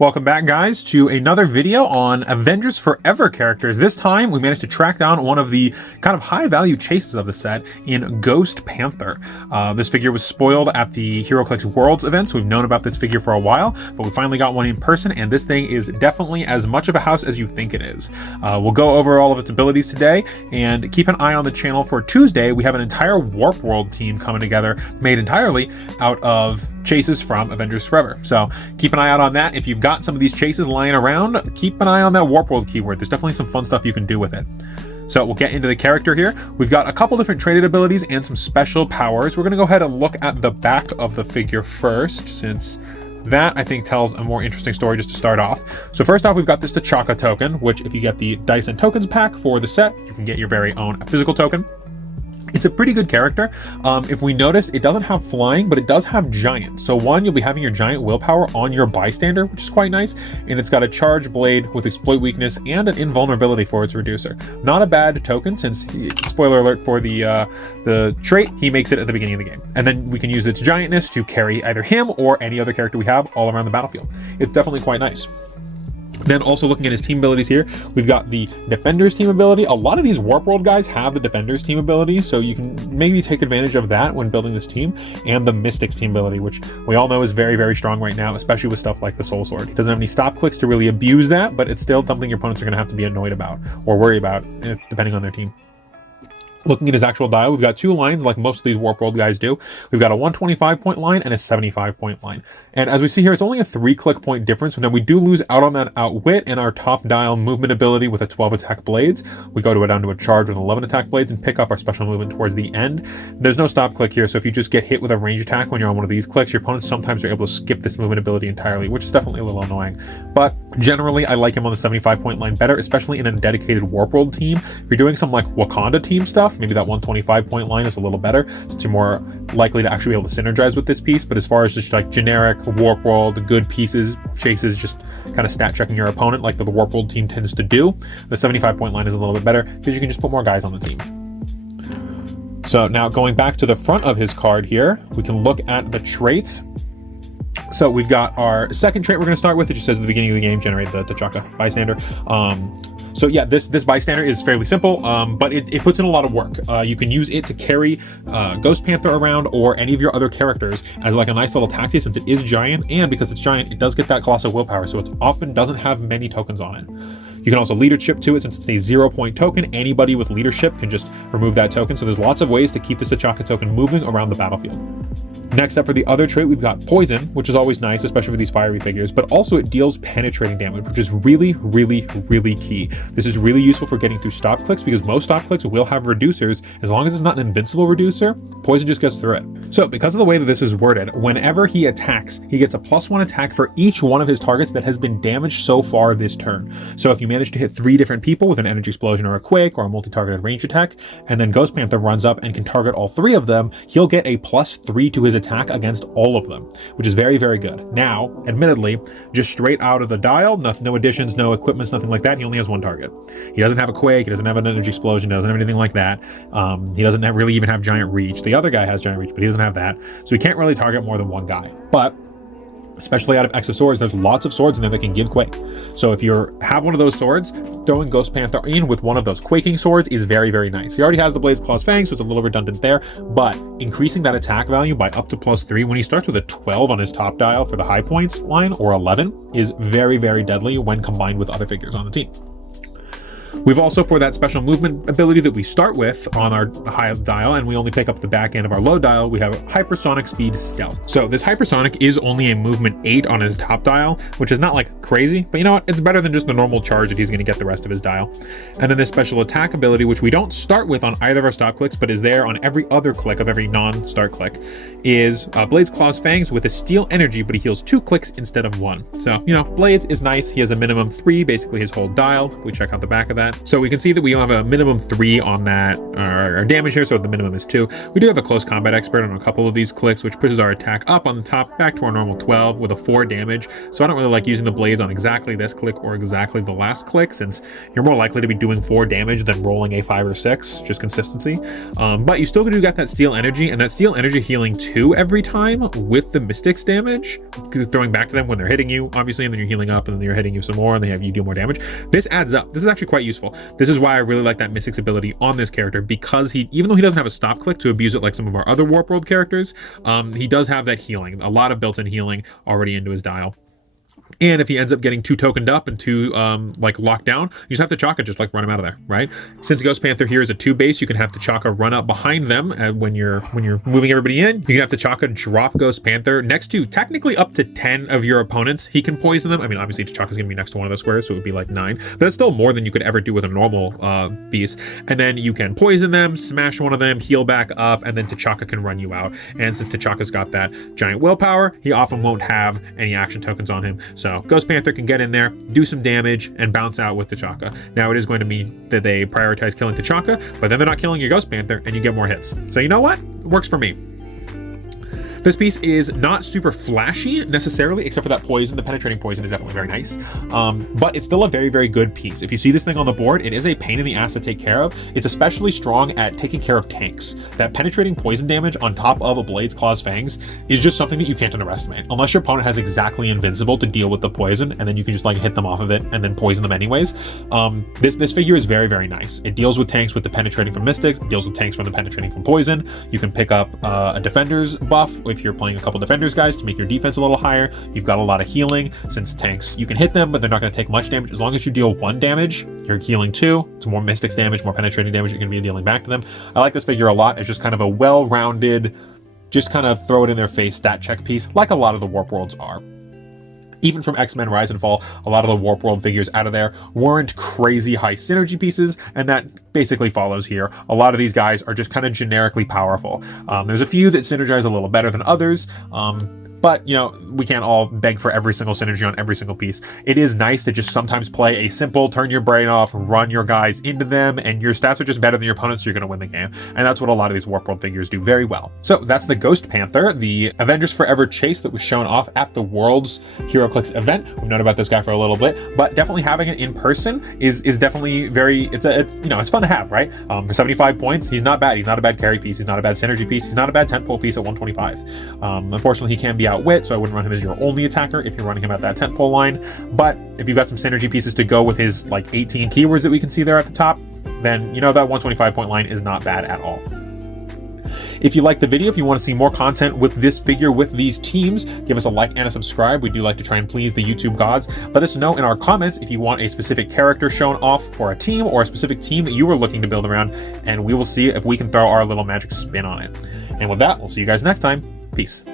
Welcome back, guys, to another video on Avengers Forever characters. This time, we managed to track down one of the kind of high-value chases of the set in Black Panther. This figure was spoiled at the Heroclix Worlds event, so we've known about this figure for a while, but we finally got one in person, and this thing is definitely as much of a house as you think it is. We'll go over all of its abilities today, and keep an eye on the channel for Tuesday. We have an entire Warp World team coming together, made entirely out of chases from Avengers Forever. So keep an eye out on that. If you've got some of these chases lying around, keep an eye on that Warp World keyword. There's definitely some fun stuff you can do with it. So we'll get into the character here. We've got a couple different traded abilities and some special powers. We're going to go ahead and look at the back of the figure first, since that I think tells a more interesting story just to start off. So first off, we've got this T'Chaka token, which if you get the Dice and Tokens pack for the set, you can get your very own physical token. It's a pretty good character. If we notice, it doesn't have flying, but it does have giant. So one, you'll be having your giant willpower on your bystander, which is quite nice. And it's got a charge blade with exploit weakness and an invulnerability for its reducer. Not a bad token, since, spoiler alert for the trait, he makes it at the beginning of the game. And then we can use its giantness to carry either him or any other character we have all around the battlefield. It's definitely quite nice. Then also looking at his team abilities here, we've got the Defender's team ability. A lot of these Warp World guys have the Defender's team ability, so you can maybe take advantage of that when building this team, and the Mystic's team ability, which we all know is very, very strong right now, especially with stuff like the Soul Sword. He doesn't have any stop clicks to really abuse that, but it's still something your opponents are going to have to be annoyed about or worry about, depending on their team. Looking at his actual dial, we've got two lines like most of these Warp World guys do. We've got a 125-point line and a 75-point line. And as we see here, it's only a 3-click point difference. So now we do lose out on that outwit and our top dial movement ability with a 12 attack blades. We go down to a charge with 11 attack blades and pick up our special movement towards the end. There's no stop click here, so if you just get hit with a range attack when you're on one of these clicks, your opponents sometimes are able to skip this movement ability entirely, which is definitely a little annoying. But generally, I like him on the 75-point line better, especially in a dedicated Warp World team. If you're doing some like Wakanda team stuff, maybe that 125-point line is a little better, since you're more likely to actually be able to synergize with this piece. But as far as just like generic Warp World, good pieces, chases, just kind of stat checking your opponent like the Warp World team tends to do, the 75-point line is a little bit better because you can just put more guys on the team. So now going back to the front of his card here, we can look at the traits. So we've got our second trait we're going to start with. It just says at the beginning of the game, generate the T'Chaka bystander. So yeah, this bystander is fairly simple, but it puts in a lot of work. You can use it to carry Black Panther around or any of your other characters as like a nice little taxi, since it is giant, and because it's giant, it does get that colossal willpower, so it often doesn't have many tokens on it. You can also leadership to it, since it's a 0-point token. Anybody with leadership can just remove that token, so there's lots of ways to keep this T'Chaka token moving around the battlefield. Next up for the other trait, we've got poison, which is always nice, especially for these fiery figures, but also it deals penetrating damage, which is really, really, really key. This is really useful for getting through stop clicks, because most stop clicks will have reducers. As long as it's not an invincible reducer, poison just gets through it. So because of the way that this is worded, whenever he attacks, he gets a +1 attack for each one of his targets that has been damaged so far this turn. So if you manage to hit 3 different people with an energy explosion or a quake or a multi-targeted range attack, and then Black Panther runs up and can target all 3 of them, he'll get a +3 to his attack against all of them, which is very, very good. Now, admittedly, just straight out of the dial, no additions, no equipments, nothing like that, he only has 1 target. He doesn't have a quake, he doesn't have an energy explosion, he doesn't have anything like that. He doesn't really even have giant reach. The other guy has giant reach, but he doesn't have that. So he can't really target more than 1 guy. But especially out of X of Swords, there's lots of swords in there that can give quake. So if you have one of those swords, throwing Black Panther in with one of those quaking swords is very, very nice. He already has the Blades, Claws, Fangs, so it's a little redundant there, but increasing that attack value by up to +3 when he starts with a 12 on his top dial for the high points line, or 11, is very, very deadly when combined with other figures on the team. We've also, for that special movement ability that we start with on our high dial, and we only pick up the back end of our low dial, we have Hypersonic Speed Stealth. So this Hypersonic is only a movement 8 on his top dial, which is not like crazy, but you know what? It's better than just the normal charge that he's going to get the rest of his dial. And then this special attack ability, which we don't start with on either of our stop clicks, but is there on every other click of every non-start click, is Blades, Claws, Fangs with a Steel Energy, but he heals 2 clicks instead of 1. So, you know, Blades is nice. He has a minimum 3, basically his whole dial. We check out the back of that. that. So we can see that we have a minimum 3 on that, our damage here, so the minimum is 2. We do have a close combat expert on a couple of these clicks, which pushes our attack up on the top, back to our normal 12 with a 4 damage. So I don't really like using the blades on exactly this click or exactly the last click, since you're more likely to be doing 4 damage than rolling a 5 or 6, just consistency. But you still do get that steel energy, and that steel energy healing 2 every time with the Mystics damage, throwing back to them when they're hitting you, obviously, and then you're healing up, and then they're hitting you some more, and they have you do more damage. This adds up. This is actually quite useful. This is why I really like that Mystics ability on this character, because even though he doesn't have a stop click to abuse it like some of our other Warp World characters, he does have that healing, a lot of built-in healing already into his dial. And if he ends up getting too tokened up and too like locked down, you just have T'Chaka just like run him out of there, right? Since Ghost Panther here is a 2 base, you can have T'Chaka run up behind them when you're moving everybody in. You can have T'Chaka drop Ghost Panther next to technically up to 10 of your opponents. He can poison them. I mean, obviously T'Chaka's gonna be next to one of the squares, so it would be like 9, but that's still more than you could ever do with a normal beast. And then you can poison them, smash one of them, heal back up, and then T'Chaka can run you out. And since T'Chaka's got that giant willpower, he often won't have any action tokens on him. So Ghost Panther can get in there, do some damage, and bounce out with T'Chaka. Now it is going to mean that they prioritize killing T'Chaka, but then they're not killing your Ghost Panther, and you get more hits. So you know what? It works for me. This piece is not super flashy necessarily, except for that poison. The penetrating poison is definitely very nice, but it's still a very, very good piece. If you see this thing on the board, it is a pain in the ass to take care of. It's especially strong at taking care of tanks. That penetrating poison damage on top of a Blade's Claw's Fangs is just something that you can't underestimate, unless your opponent has exactly Invincible to deal with the poison, and then you can just like hit them off of it and then poison them anyways. This figure is very, very nice. It deals with tanks with the penetrating from Mystics, it deals with tanks from the penetrating from poison. You can pick up a Defender's buff if you're playing a couple Defenders guys to make your defense a little higher. You've got a lot of healing, since tanks, you can hit them, but they're not going to take much damage. As long as you deal 1 damage, you're healing 2. It's more Mystics damage, more penetrating damage you're going to be dealing back to them. I like this figure a lot. It's just kind of a well-rounded, just kind of throw it in their face stat check piece, like a lot of the Warp Worlds are. Even from X-Men Rise and Fall, a lot of the Warp World figures out of there weren't crazy high synergy pieces, and that basically follows here. A lot of these guys are just kind of generically powerful. There's a few that synergize a little better than others, but, you know, we can't all beg for every single synergy on every single piece. It is nice to just sometimes play a simple turn your brain off, run your guys into them, and your stats are just better than your opponents, so you're going to win the game. And that's what a lot of these Warp World figures do very well. So that's the Ghost Panther, the Avengers Forever chase that was shown off at the World's Heroclix event. We've known about this guy for a little bit, but definitely having it in person is definitely very, it's you know, it's fun to have, right? For 75 points, he's not bad. He's not a bad carry piece. He's not a bad synergy piece. He's not a bad tentpole piece at 125. Unfortunately, he can be outwit, so I wouldn't run him as your only attacker if you're running him at that tentpole line. But if you've got some synergy pieces to go with his like 18 keywords that we can see there at the top, then you know that 125 point line is not bad at all. If you like the video, if you want to see more content with this figure, with these teams, give us a like and a subscribe. We do like to try and please the YouTube gods. Let us know in our comments if you want a specific character shown off for a team, or a specific team that you were looking to build around, and we will see if we can throw our little magic spin on it. And with that, we'll see you guys next time. Peace.